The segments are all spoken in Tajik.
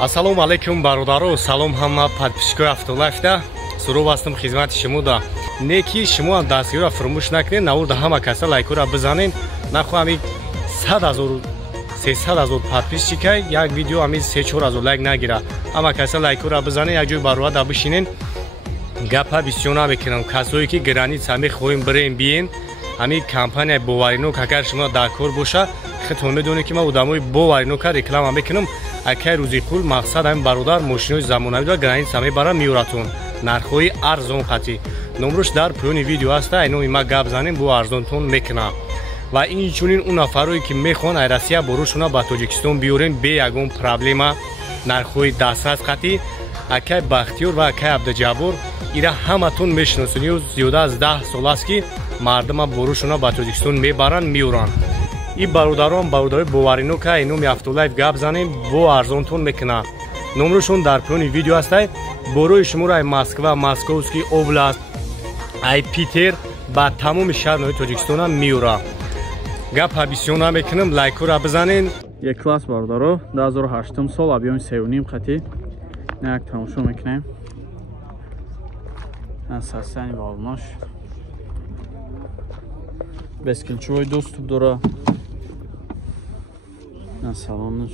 Ассалому алейкум бародаро, салом ҳама подписчикои Автолайфда. Суров ҳастам хизмати шумода. Неки шумо дастгириро фаромӯш накунед, навурда ҳама каса лайкора бизанед. Нахо ами 100,000 300,000 подписчикай як видео ами 3-4,000 лайк нагира. Ҳама каса лайкора бизанед, як ҷой барода бишинен. Гапа бисёр намекунам. Касое ки граница мехоҳем бирем биен, ами компания боваринок агар шумо дар кор боша, худтон медонед ки ман одамои боваринока реклама мекунам. Акай рӯзи қул мақсад ҳамин бародар мошинои замонавӣ дар граница мебара миёратон. Нархҳои арзон қатӣ. Номраш дар поёни видео аста, айноми ма гап занем бо арзонтон мекунам. Ва инчунин он нафарое ки мехоҳанд ай Россия борушона ба Тоҷикистон биёрем бе ягон проблема. Нархҳои дастрас қатӣ. Акай Бахтиёр ва акай Абдуҷаббор ира ҳаматон мешиносед. Ё зиёда аз 10 сол аст ки мардума борушона ба Тоҷикистон мебаранд миёранд. И бародарон бародарои боваринока айноми Автолайф гап занем бо арзонтон мекунам. Номрашон дар поёни видео астай. Борои шуморо ай Москва, Московский област, ай Питер ба тамоми шаҳрнои Тоҷикистона миёрам. Гапа бисёр намекунам, лайкора бизанен. Як класс бародаро 2008 сол объёми 3,5 қатӣ. Як тамошо мекунем. Насасани волнош. Бескилчивой доступ дора. На салонаш.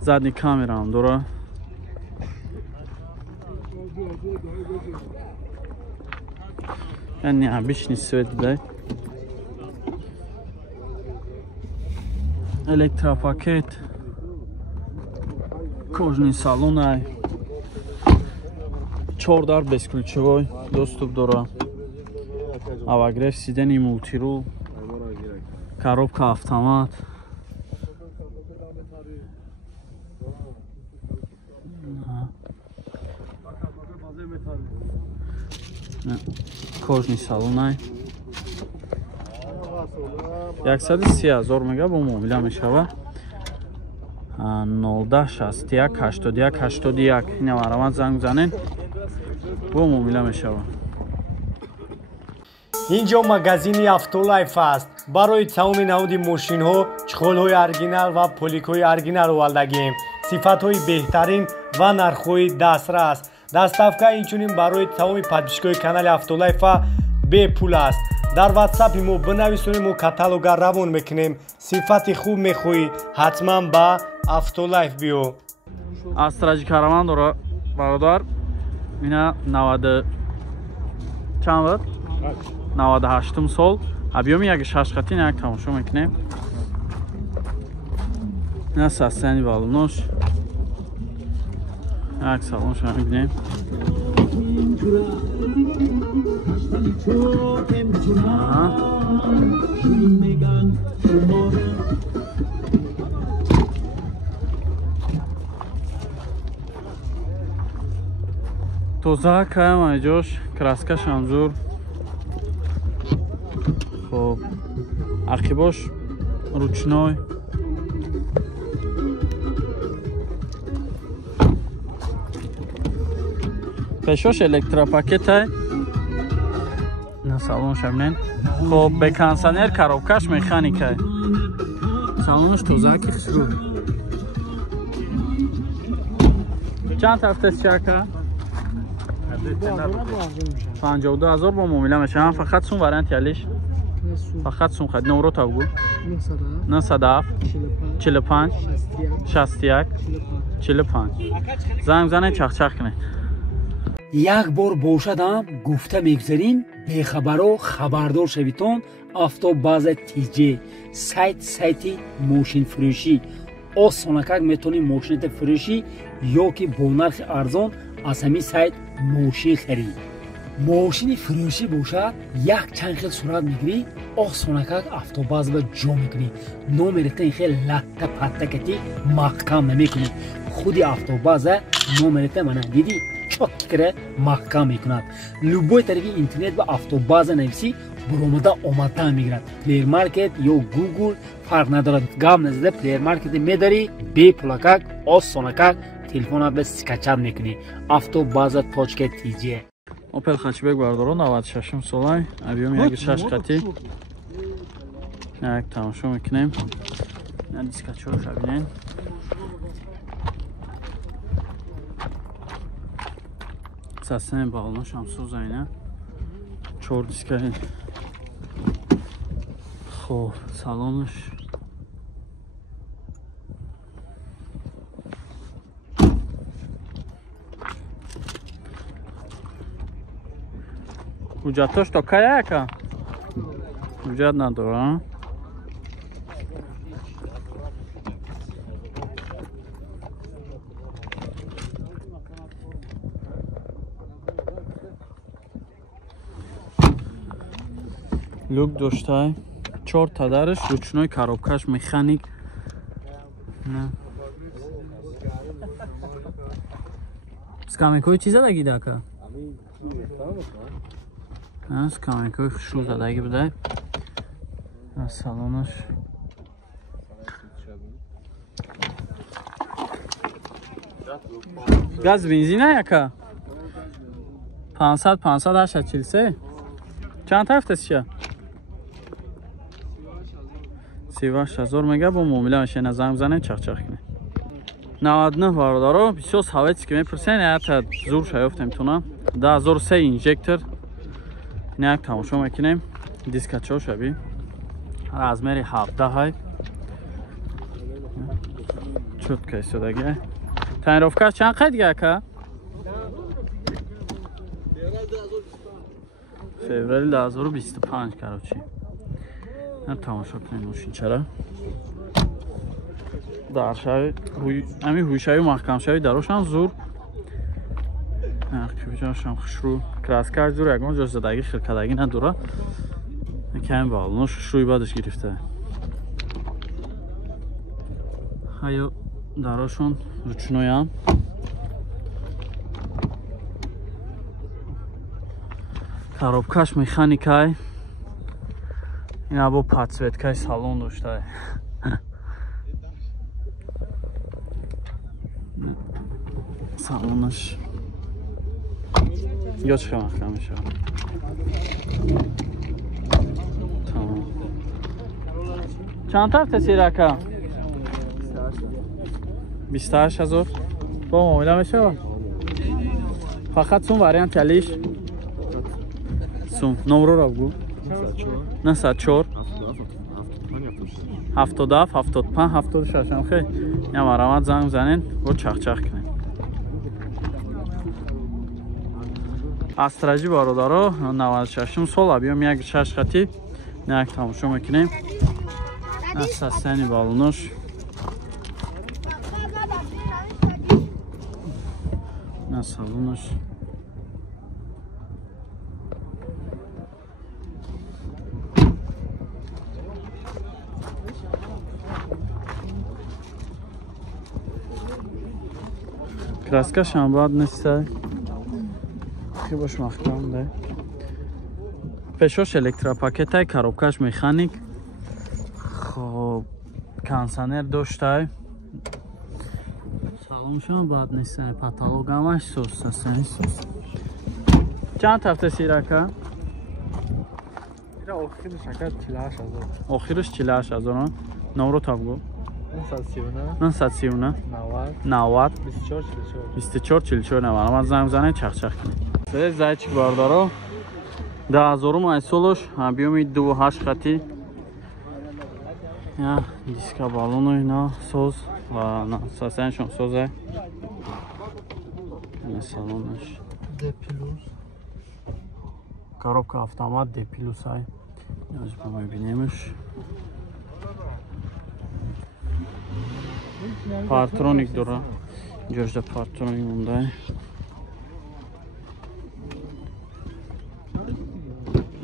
Задний камера он дора. Необычный свет, да? Электропакет. Кожный салон ай. Чордар бесключевой доступ дора. Авагреф сидени мультирул. Коробка автомат. Кожный салон ай. 130,000 мега бо муомила мешава. 01061 81 81 ина марамат занг занен бо муомила мешава. Инҷо магазини Автолайф аст. Барои тамоми наводи мошинҳо, чухолҳои оригинал ва поликҳои оригинал овардагием. Сифатҳои беҳтарин ва нархҳои дастрас. Доставка инчунин барои тамоми подписчикои канали Автолайфа бепул аст. Дар WhatsApp мо бинависонем, мо каталога равон мекунем. Сифати хуб мехоҳӣ, ҳатман ба Автолайф биё. Астраҷи караман дора бародар. Ина 90 чанд буд? 98 сол. Объёми 1.6 қатӣ як тамошо мекунем. Ина састани балунош. Як салон шумо мебинем. Тоза каям айҷош краска шамзур. Хоб ақибош ручной. Пешош электропакетай. На салон шабнен. Хоб бекансонер коробкаш механикай. Салонш тозаки хисру. Чанд тафтес чака? 52,000 бо муомила мешавам. Фақат сум варианти алиш. Фақат сум хад номро тавгу. 97 45 61 45. Занг занед чахчах кунед. як бор бошадам гуфта мегузарем бехабаро хабардор шавитон. Автобаза TJ сайти мошинфурӯшӣ осонакак метавонӣ мошинате фурӯшӣ ё ки бо нархи арзон аз ҳамин сайт мошин харид. мошини фурӯшӣ бошад як чанд хел сурат мегирӣ, осонакак автобаза ҷо мекунӣ. номерата ин хел латта патта кати маҳкам намекунӣ. худи автобаза номерата мана дидӣ чотки кара маҳкам мекунад. любой тарафи интернет ба автобаза нависӣ буромада омадан мегирад. плеермаркет ё гугл фарқ надорад. гап назада плеермаркете медорӣ бепулакак осонакак телефонат ба скачат мекунӣ. автобаза.tj Opel Хачбек бардоро 96 солай. Объем 1.6 қати. Як тамошо мекунем. На дискачош бинен. Сасен балонош ҳам сӯзайна. 4 диска. Хоб, салонош. Ҳуҷҷатош то кай яка? Ҳуҷҷат надора. Люк доштай. 4 тадараш, ручной коробкаш, механик. Скамейкои чӣ задаги дака? Скамейкои хушу задаги будай. Салонаш. Газ бензина яка? 500-543. Чанд тафтасиша? 38,000 мега бо муомила машина занг бзанем чахчах кунем. 99 бародаро, бисёр советски ки мепурсен, ята зур шаёфтем туна. 2003 инжектор. Як тамошо мекунем. Дискачо шаби. Размери 17 ҳай. Чутка истодаги. Таъмировкаш чанд қайд гака? феврали 2025 короче. На тамошо кунем мошинчара. Дар шави ами ҳӯшави маҳкамшави дарошам зур. Aqibjasham xushru kraska зур ягон ҷо задаги хиркадаги надора. Кам балонош хушруи бадаш гирифта. Ҳаё дарошон ручноям. Коробкаш механикай. Ина бо подсветкаи салон доштай. Салонаш یا چه مخکم میشه تمام چند تفت سیرکه 28,000 با معامله میشه فقط سوم واریانت کلیش سوم نمرو را بگو 94 77 75 76 هم خیلی یا مرامت زنگ زنین و چخ چخ کنین Астражи бародаро 96 сол объем 1.6 қати. Як тамошо мекунем. Састани балонош. На салонош. Краска шамбад нестай. باش مختم ده پشوش الکتروپاکت های کاروبکاش مکانیک خب کانسانر داشته سلام شما بعد نیستن پاتالوگ همش سوس هستن سوس چند تفته سیرکه؟ آخرش شکر 48,000 آخرش 48,000 نمرو تاگو 939 90 24 44 من زنگ زنه چخ چخ کنیم зайчик бардаро 10,000 майсолош объеми 2.8 қати. Я диска балону ина соз ва на сасеншон соза. На салонош D+. Коробка автомат D+. ай. Я же помобинемеш. Партроник дора. Ҷошда партроник мундай.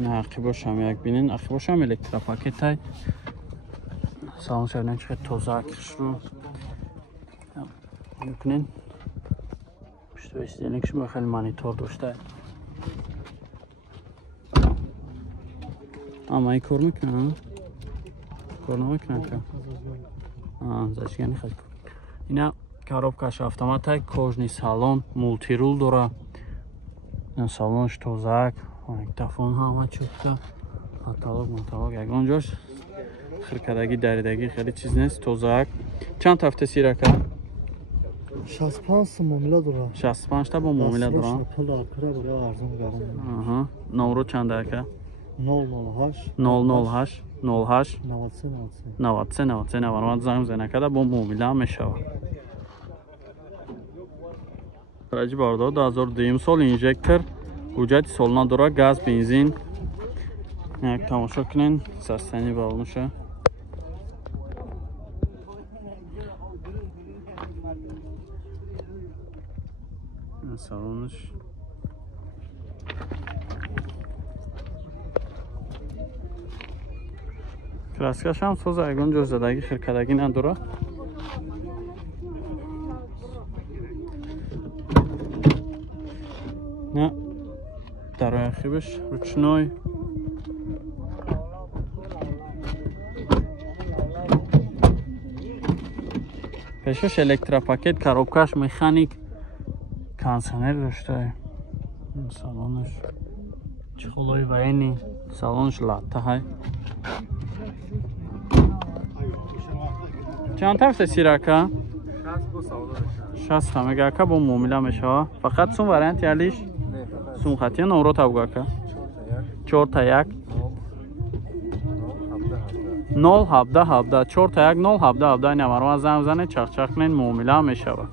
نه عقیباشم یک بینین عقیباشم الکتروپاکت های سالان شدن چقدر توزه اکرش رو میکنین پشت بایستینکش با خیلی مانیتور داشته اما این کار میکنه کار نمیکنه که زشگانی خیلی کار اینا коробкаш автомат های کوژنی سالان مولتی رول داره салонш тозак, диктофон ҳама чӯбта, каталог ягон ҷош хиркадаги даридагӣ хеле чиз нест, тозак. Чанд ҳафта сирака? 65 сум муомила дорам. 65 та бо муомила дорам. Пула кра була арзон гарам. Аҳа. Номро чанд ака? 008 008 08 93 93 занг занакада бо муомила мешава. Раҷи бардор 2002 сол инжектор, ҳуҷҷати солона дора, газ, бензин. Як тамошо кунен, састани балмуша. Салонш краскаш ҳам соза, ягон ҷо задагӣ хиркадагӣ надора. На дарои хибаш ручной. пешаш электропакет, коробкаш механик, кондиционер дошта. Салонш чехолои военный, салонш латта ҳай. чанд ҳафта сирака? 60 ҳамегака бо муомила мешава. Фақат сум варианти алиш? Сум хатия номро табгака? 41 017 4 1 017 17 намарва занг занед, чахчах кунед, муомила мешава.